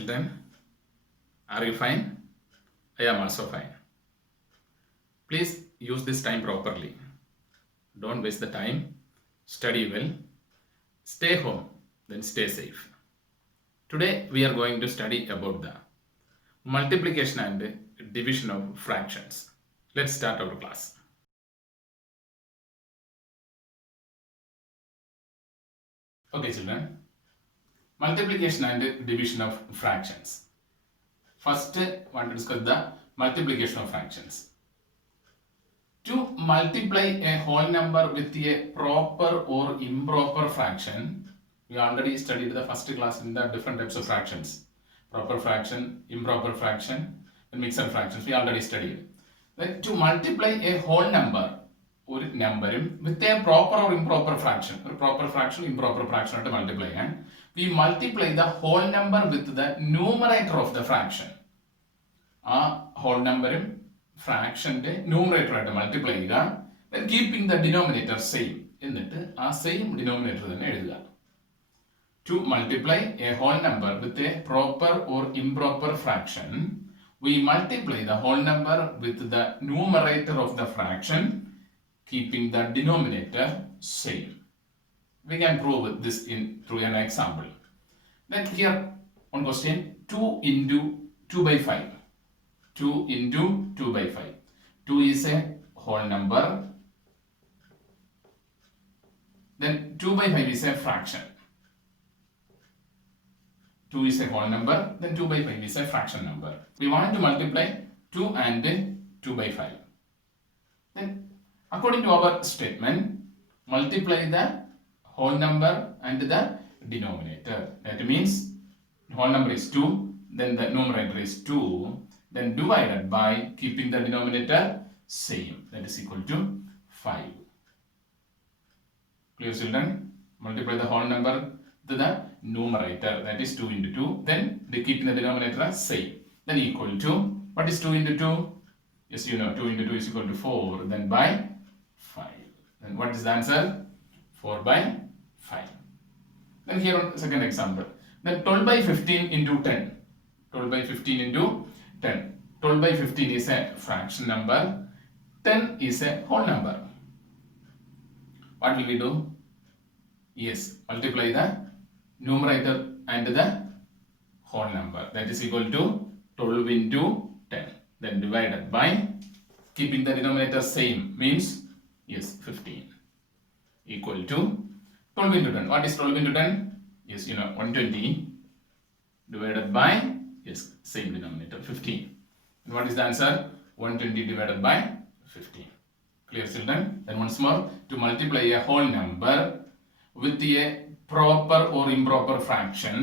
children. Are you fine? I am also fine. Please use this time properly. Don't waste the time. Study well. Stay home. Then stay safe. Today we are going to study about the multiplication and division of fractions. Let's start our class. Okay, children. Multiplication and division of fractions. First, I want to discuss the multiplication of fractions. To multiply a whole number with a proper or improper fraction, we already studied the first class in the different types of fractions. Proper fraction, improper fraction, and mixed fractions. We already studied. Then to multiply a whole number, ഒരു നമ്പറും with a proper or improper fraction, ഒരു proper fraction, improper fraction ആയിട്ട് multiply ചെയ്യാൻ, we multiply the whole number with the numerator of the fraction. ആ whole numberും ഫ്രാക്ഷന്റെ numerator ആയിട്ട് multiply ചെയ്യുക, then keeping the denominator same, എന്നിട്ട് ആ സെയിം ഡിനോമിനേറ്റർ തന്നെ എഴുതുക. To multiply a whole number with a proper or improper fraction, we multiply the whole number with the numerator of the fraction, keeping the denominator same. We can prove this through an example. Then here one question, 2 into 2 by 5. 2 into 2 by 5. 2 is a whole number. Then 2 by 5 is a fraction. 2 is a whole number. Then 2 by 5 is a fraction number. We want to multiply 2 and 2 by 5. Then according to our statement, multiply the whole number and the denominator. That means whole number is 2, then the numerator is 2, then divided by keeping the denominator same, that is equal to 5. Clear, children? Multiply the whole number to the numerator, that is 2 into 2, then they keeping the denominator same, then equal to, what is 2 into 2? Yes, you know, 2 into 2 is equal to 4, then by 5. Then what is the answer? 4 by 5. Then here on second example, then 12 by 15 into 10. 12 by 15 into 10. 12 by 15 is a fraction number. 10 is a whole number. What will we do? Yes, multiply the numerator and the whole number. That is equal to 12 into 10. Then divided by, keeping the denominator same, means, yes, 15. Equal to 12 into 10. What is 12 into 10? Yes, you know, 120 divided by, yes, same denominator, 15. And what is the answer? 120 divided by 15. Clear, children? Then once more, to multiply a whole number with a proper or improper fraction,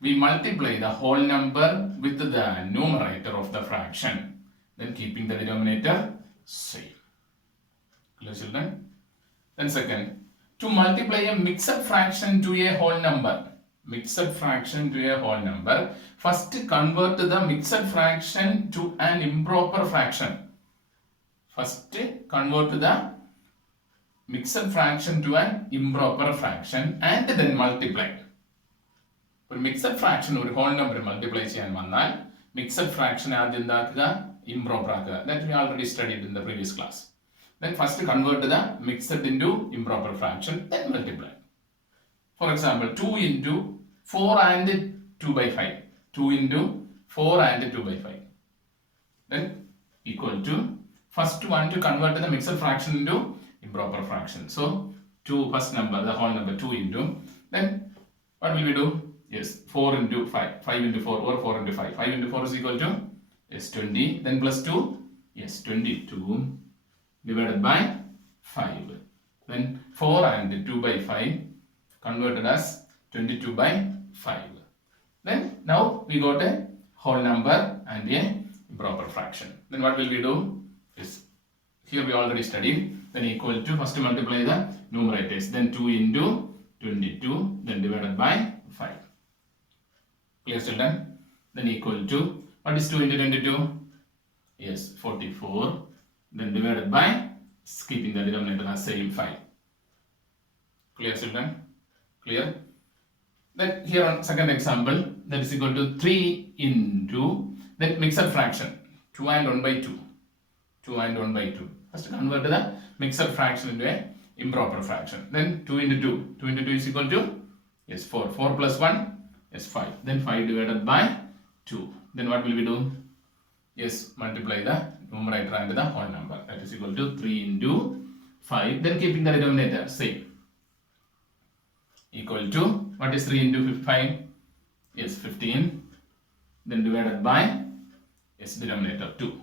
we multiply the whole number with the numerator of the fraction, then keeping the denominator same. Clear, children? Then second, to multiply a mixed fraction to a whole number. Mixed fraction to a whole number. First convert the mixed fraction to an improper fraction. First convert the mixed fraction to an improper fraction and then multiply. ഒരു mixed fraction ഒരു whole number multiply ചെയ്യാൻ വന്നാൽ mixed fraction ആദ്യം എന്താക്കുക, improper ആക്കുക. That we already studied in the previous class. Then first convert the mixed into improper fraction, then multiply. For example, 2 into 4 and 2 by 5. 2 into 4 and 2 by 5. Then equal to, first one to convert the mixed fraction into improper fraction. So 2 first number, the whole number 2 into, then what will we do? Yes, 4 into 5, 5 into 4 or 4 into 5. 5 into 4 is equal to, yes, 20, then plus 2, yes, 22 divided by 5. Then 4 and 2 by 5 converted as 22 by 5. Then now we got a whole number and a improper fraction. Then what will we do? Yes, here we already studied. Then equal to, first multiply the numerators. Then 2 into 22, then divided by 5. Clear, children? Then equal to, what is 2 into 22? Yes, 44. Then divided by, keeping the denominator as same 5. Clear, children? Clear? Then here on second example, that is equal to 3 into, then mixed fraction, 2 and 1 by 2. 2 and 1 by 2. First convert the mixed fraction into a improper fraction. Then 2 into 2. 2 into 2 is equal to, yes, 4. 4 plus 1 is 5. Then 5 divided by 2. Then what will we do? Yes, multiply the numerator and the whole number. That is equal to 3 into 5. Then keeping the denominator same. Equal to, what is 3 into 5? Yes, 15. Then divided by, yes, denominator 2.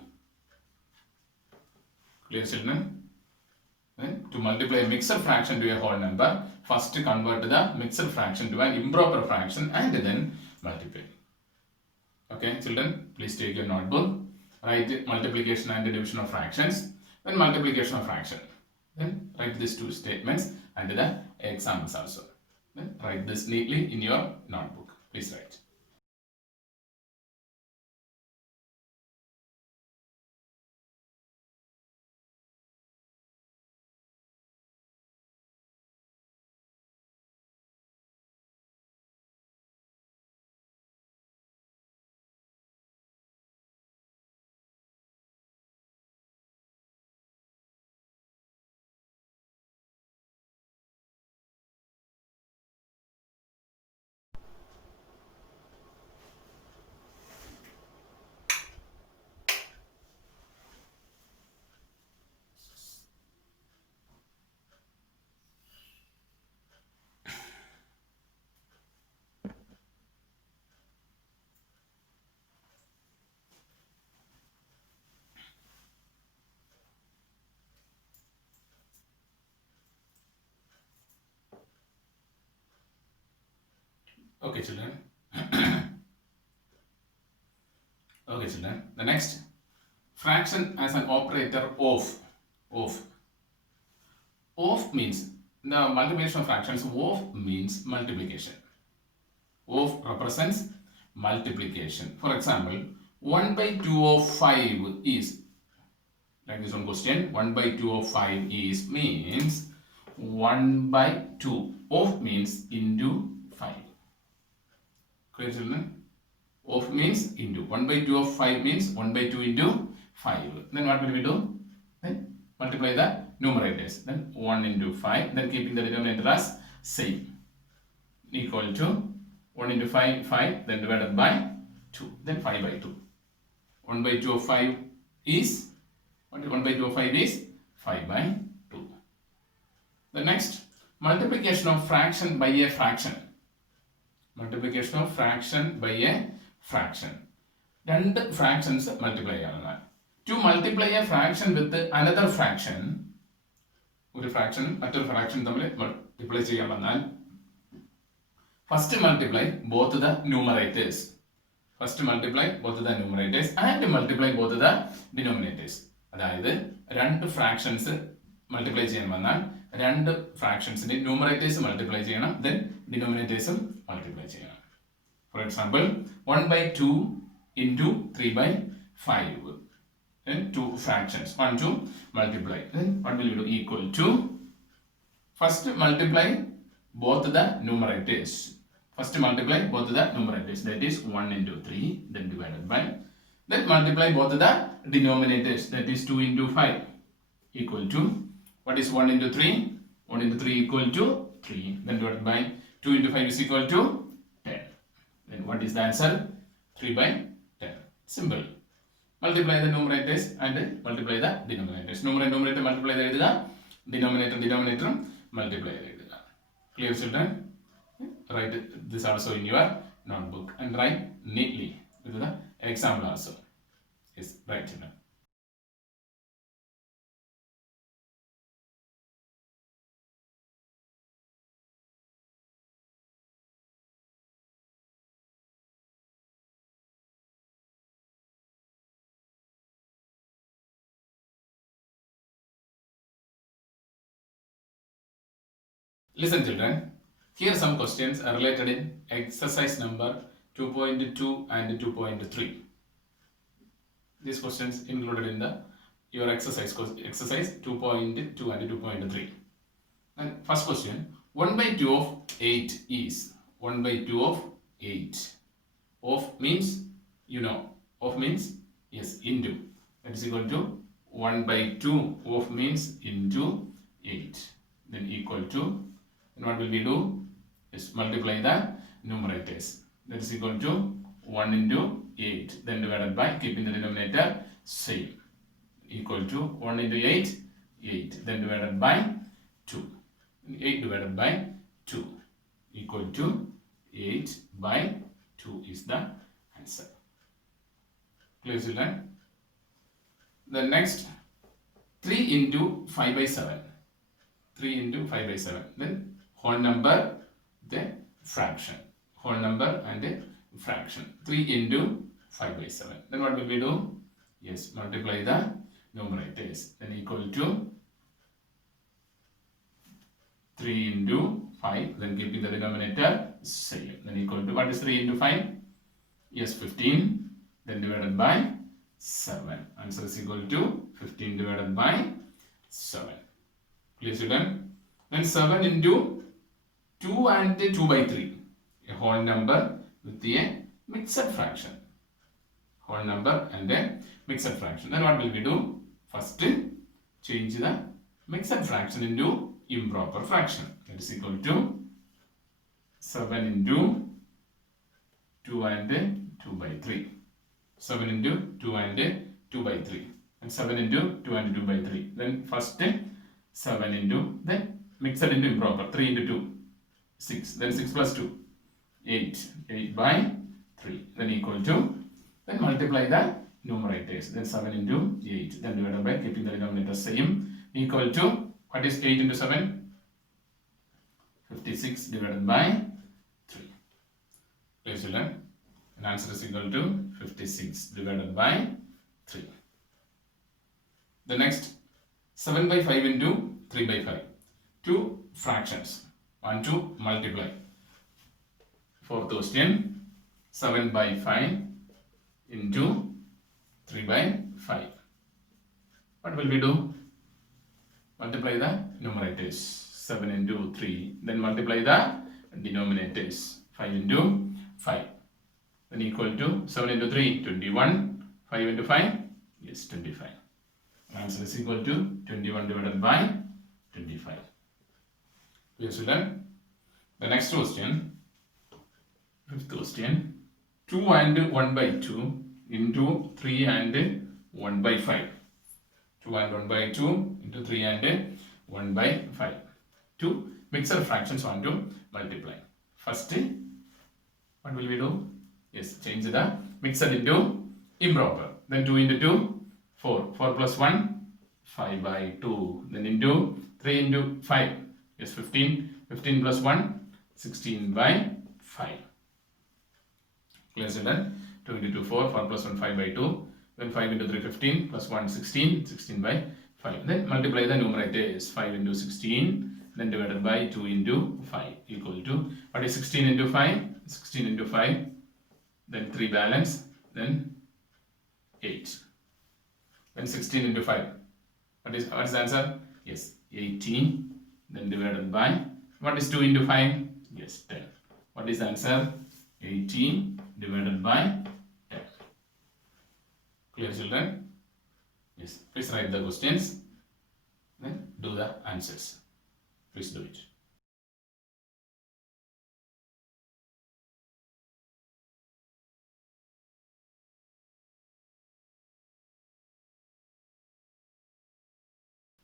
Clear, children? Then to multiply a mixed fraction to a whole number, first convert the mixed fraction to an improper fraction and then multiply. Okay, children, please take your notebook. Write multiplication and division of fractions. Then multiplication of fraction. Then write these two statements and the examples also. Then write this neatly in your notebook. Please write. Okay, children. Okay, children. The next, fraction as an operator of. Of means, the multiplication of fractions, of means multiplication. Of represents multiplication. For example, 1 by 2 of 5 is, like this one question, 1 by 2 of 5 is means 1 by 2 of means into 5. Clear, children? Of means into. 1 by 2 of 5 means 1 by 2 into 5. Then what will we do? Then multiply the numerators. Then 1 into 5. Then keeping the denominator as same. Equal to 1 into 5, 5. Then divided by 2. Then 5 by 2. 1 by 2 of 5 is, 1 by 2 of 5 is 5 by 2. The next, multiplication of fraction by a fraction. Multiplication of fraction by a fraction. രണ്ട് fractions multiply ചെയ്യണം. To multiply a fraction with another fraction, ഒരു fraction മറ്റൊരു fraction തമ്മിൽ multiply ചെയ്യാൻ വന്നാൽ, first multiply both the numerators. First multiply both the numerators and multiply both the denominators. അതായത് രണ്ട് fractions multiply ചെയ്യാൻ വന്നാൽ രണ്ട് fractionsന്റെ numerators multiply ചെയ്യണം, then denominators multiply ചെയ്യണം. For example, 1 by 2 into 3 by 5. Then two fractions, 1 to multiply. Then what will you do? Equal to, first multiply both the numerators. First multiply both the numerators. That is 1 into 3, then divided by. Then multiply both the denominators. That is 2 into 5. Equal to, what is 1 into 3? 1 into 3 equal to 3. Then divided by 2 into 5 is equal to 10. Then what is the answer? 3 by 10. Simple. Multiply the numerators and multiply the denominators. Numerator multiply the denominator multiply the. Clear, children? Write this also in your notebook and write neatly with the example also. Yes, right, children. Listen, children, here some questions are related in exercise number 2.2 and 2.3. These questions included in your exercise 2.2 and 2.3. And first question, 1 by 2 of 8 is, 1 by 2 of 8. Of means, you know, of means, yes, into. That is equal to 1 by 2 of means into 8. Then equal to, then what will we do? Yes, multiply the numerators. That is equal to 1 into 8. Then divided by, keeping the denominator same. Equal to 1 into 8, 8. Then divided by 2. 8 divided by 2 equal to 8 by 2 is the answer. Clear, children? The next 3 into 5 by 7. 3 into 5 by 7. Then whole number, then fraction. Whole number and a fraction. 3 into 5 by 7. Then what will we do? Yes, multiply the numerators. Then equal to 3 into 5. Then keeping the denominator same. Then equal to, what is 3 into 5? Yes, 15. Then divided by 7. Answer is equal to 15 divided by 7. Clear, children? Then 7 into 2 and 2 by 3. A whole number with a mixed fraction. Whole number and a mixed fraction. Then what will we do? First, change the mixed fraction into improper fraction. That is equal to 7 into 2 and 2 by 3. 7 into 2 and 2 by 3. And 7 into 2 and 2 by 3. Then first 7 into, then mixed into improper. 3 into 2, 6. Then 6 plus 2, 8. 8 by 3. Then equal to, then multiply the numerators. Then 7 into 8. Then divided by, keeping the denominator same. Equal to, what is 8 into 7? 56 divided by 3. Clear, children? And answer is equal to 56 divided by 3. The next 7 by 5 into 3 by 5. Two fractions. Want to multiply. Fourth question, 7 by 5 into 3 by 5. What will we do? Multiply the numerators. 7 into 3. Then multiply the denominators. 5 into 5. Then equal to 7 into 3, 21. 5 into 5, yes, 25. Answer is equal to 21 divided by 25. Clear, children? The next question, fifth question, 2 and 1 by 2 into 3 and 1 by 5. 2 and 1 by 2 into 3 and 1 by 5. Two mixed fractions want to multiply. First, what will we do? Yes, change the mixed into improper. Then 2 into 2, 4. 4 plus 1, 5 by 2. Then into 3 into 5. Yes, 15. 15 plus 1, 16 by 5. Clear, children? 2 into 2, 4. 4 plus 1, 5 by 2. Then 5 into 3, 15. Plus 1, 16. 16 by 5. Then multiply the numerators. 5 into 16. Then divided by 2 into 5 equal to, what is 16 into 5? 16 into 5. Then 3 balance. Then 8. Then 16 into 5. What is the answer? Yes, 18. Then divided by, what is 2 into 5? Yes, 10. What is the answer? 18 divided by 10. Clear, children? Yes, please write the questions. Then do the answers. Please do it.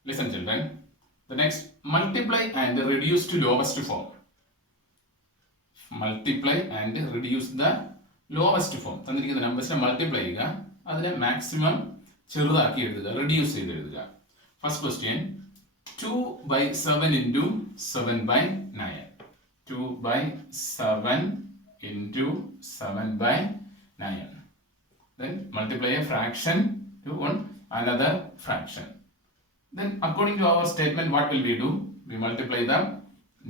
Listen, children. The next, multiply and reduce to lowest form. Multiply and reduce the lowest form. തന്നിരിക്കുന്ന നമ്പേഴ്സിനെ multiply ചെയ്യുക, അതിനെ maximum ചെറുതാക്കി എഴുതുക, reduce ചെയ്ത് എഴുതുക. First question, 2 by 7 into 7 by 9. 2 by 7 into 7 by 9. Then multiply a fraction to another fraction. Then according to our statement, what will we do? We multiply the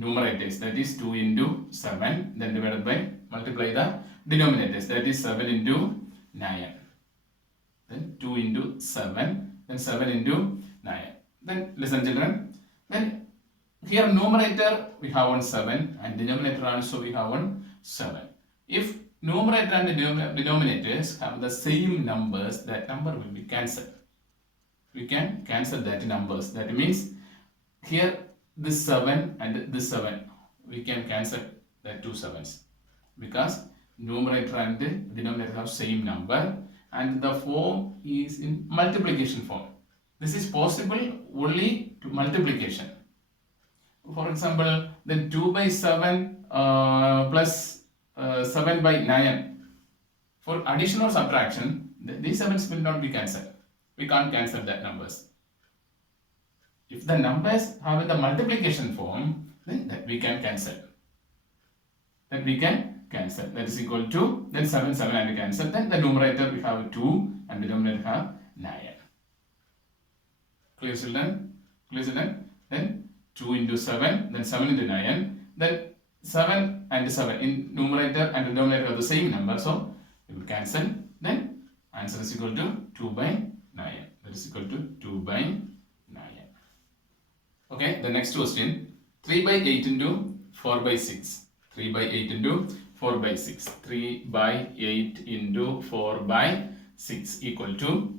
numerators, that is 2 into 7, then divided by, multiply the denominators, that is 7 into 9. Then 2 into 7, then 7 into 9. Then listen, children, then here numerator we have one 7 and denominator also we have one 7. If numerator and denominators have the same numbers, that number will be cancelled. We can cancel that numbers. That means here this 7 and this 7, we can cancel the two 7s because numerator and denominator have same number and the form is in multiplication form. This is possible only to multiplication. For example, then 2 by 7 plus 7 by 9. For addition or subtraction, these 7s will not be cancelled. We can't cancel that numbers. If the numbers have in the multiplication form, then that we can cancel. That we can cancel. That is equal to, then 7, 7 and cancel. Then the numerator we have 2 and the denominator have 9. Clear children? Clear children? Then 2 into 7, then 7 into 9, then 7 and 7 in numerator and denominator are the same number, so we will cancel. Then answer is equal to 2 by 9. That is equal to 2 by 9. Okay, the next question, 3 by 8 into 4 by 6. 3 by 8 into 4 by 6. 3 by 8 into 4 by 6 equal to,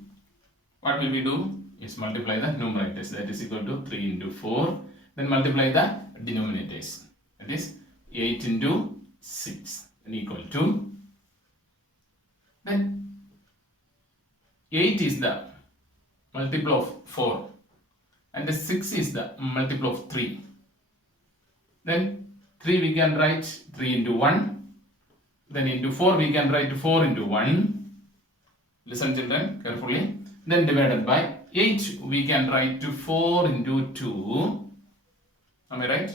what will we do? Is multiply the numerators. That is equal to 3 into 4. Then multiply the denominators. That is 8 into 6 and equal to, then 8 is the multiple of 4 and the 6 is the multiple of 3. Then 3 we can write 3 into 1. Then into 4 we can write 4 into 1. Listen children carefully. Then divided by 8 we can write to 4 into 2. Am I right?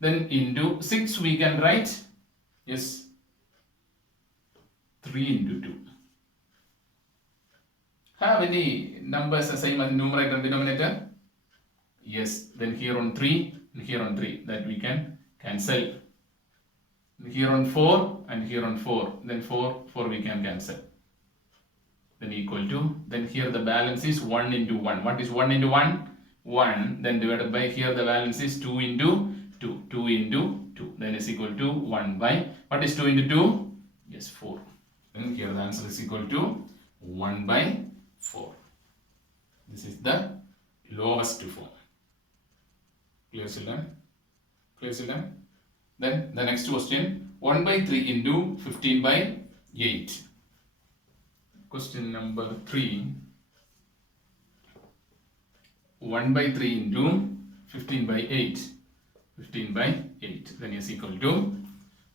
Then into 6 we can write, yes, 3 into 2. Have any numbers the same as numerator and denominator? Yes. Then here on 3 and here on 3, that we can cancel. Here on 4 and here on 4, then 4 we can cancel. Then equal to, then here the balance is 1 into 1. What is 1 into 1? 1. Then divided by, here the balance is 2 into 2. 2 into 2. Then is equal to 1 by, what is 2 into 2? Yes, 4. Then here the answer is equal to 1 by 4. This is the lowest form. Clear children? Clear children? Then the next question, 1 by 3 into 15 by 8. Question number 3. 1 by 3 into 15 by 8. 15 by 8. Then is equal to,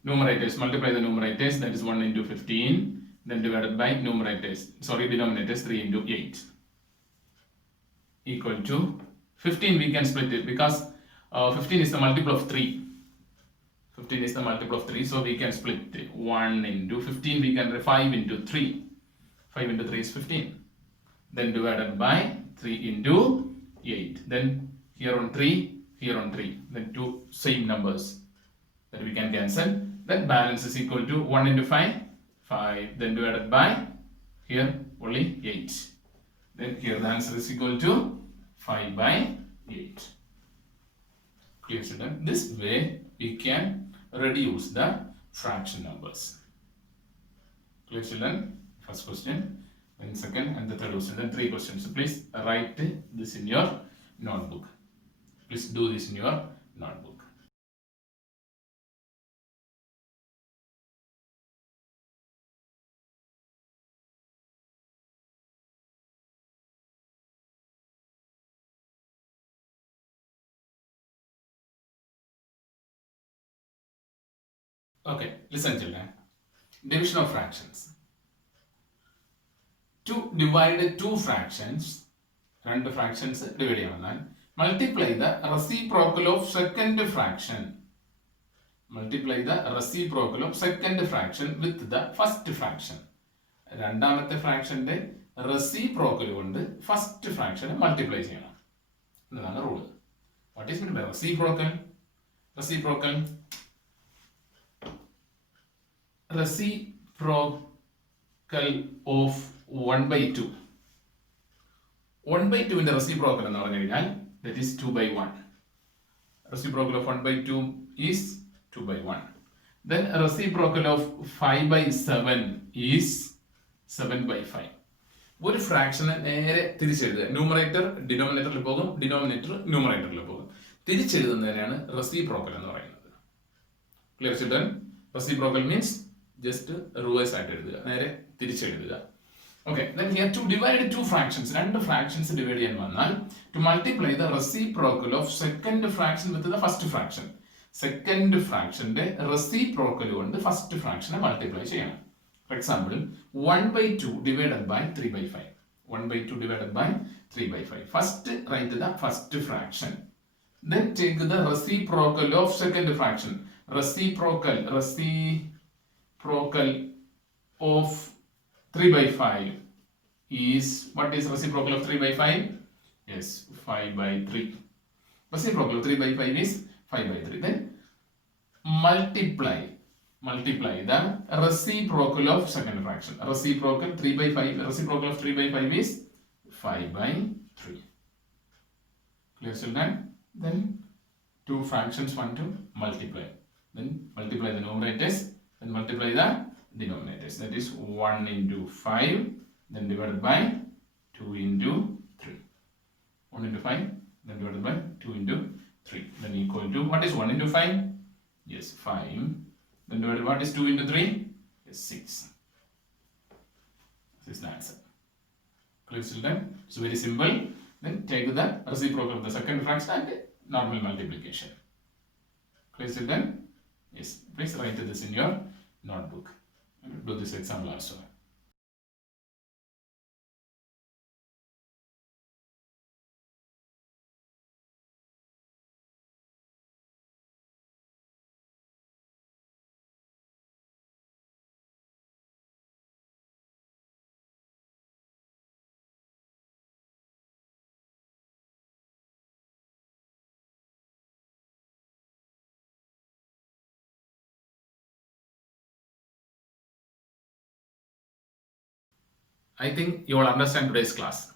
numerators, multiply the numerators, that is 1 into 15. Then divided by numerators, sorry, denominators 3 into 8. Equal to, 15 we can split it because 15 is the multiple of 3. 15 is the multiple of 3, so we can split it. 1 into 15, we can 5 into 3. 5 into 3 is 15. Then divided by 3 into 8. Then here on 3, here on 3. Then two same numbers that we can cancel. Then balance is equal to 1 into 5, 5. Then divided by, here only 8. Then here the answer is equal to 5 by 8. Clear children? This way we can reduce the fraction numbers. Clear children? First question, then second and the third question, then 3 questions. So please write this in your notebook. Please do this in your notebook. Okay, listen children. Division of fractions. To divide two fractions, രണ്ട് fractions divide ചെയ്യാൻ multiply the reciprocal of second fraction. Multiply the reciprocal of second fraction with the first fraction. രണ്ടാമത്തെ ഫ്രാക്ഷന്റെ reciprocal കൊണ്ട് first fraction multiply ചെയ്യണം എന്നതാണ് rule. What is mean by reciprocal? Reciprocal of 1 by 2. 1 by 2 in the reciprocal എന്ന് പറഞ്ഞു കഴിഞ്ഞാൽ that is 2 by 1. Reciprocal of 1 by 2 is 2 by 1. Then reciprocal of 5 by 7 is 7 by 5. ഒരു ഫ്രാക്ഷനെ നേരെ തിരിച്ചെഴുതുക. Numerator ഡിനോമിനേറ്ററിൽ പോകും, denominator ന്യൂമറേറ്ററിൽ പോകും. തിരിച്ചെഴുതുന്നതിനാണ് റെസിപ്രോക്കൽ എന്ന് പറയുന്നത്. Clear children? Reciprocal means just reverse ആയിട്ട് എഴുതുക, നേരെ തിരിച്ചെഴുതുക. Okay, then here to divide two fractions, രണ്ട് fractions divide ചെയ്യാൻ വന്നാൽ to multiply the reciprocal of second fraction with the first fraction. Second fractionന്റെ reciprocal കൊണ്ട് first fraction multiply ചെയ്യണം. For example, 1 by 2 divided by 3 by 5. 1 by 2 divided by 3 by 5. First write the first fraction. Then take the reciprocal of second fraction. Reciprocal of 3 by 5 is, what is reciprocal of 3 by 5? Yes, 5 by 3. Reciprocal of 3 by 5 is 5 by 3. Then multiply the reciprocal of second fraction. Reciprocal 3 by 5, reciprocal of 3 by 5 is 5 by 3. Clear children? Then two fractions want to multiply. Then multiply the numerators, then multiply the denominators. That is 1 into 5, then divided by 2 into 3. 1 into 5, then divided by 2 into 3. Then equal to, what is 1 into 5? Yes, 5. Then divided by, what is 2 into 3? Yes, 6. This is the answer. Clear children? So very simple. Then take the reciprocal of the second fraction and normal multiplication. Clear children? Yes, please write this in your notebook. Do this example also. I think you all understand today's class.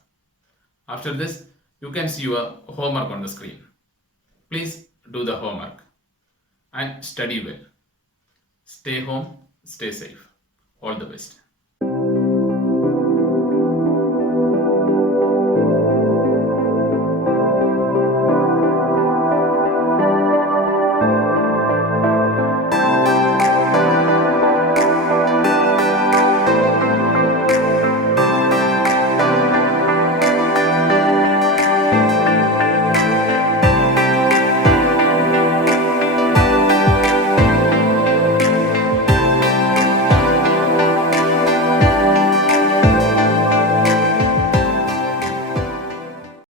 After this, you can see your homework on the screen. Please do the homework and study well. Stay home, stay safe. All the best.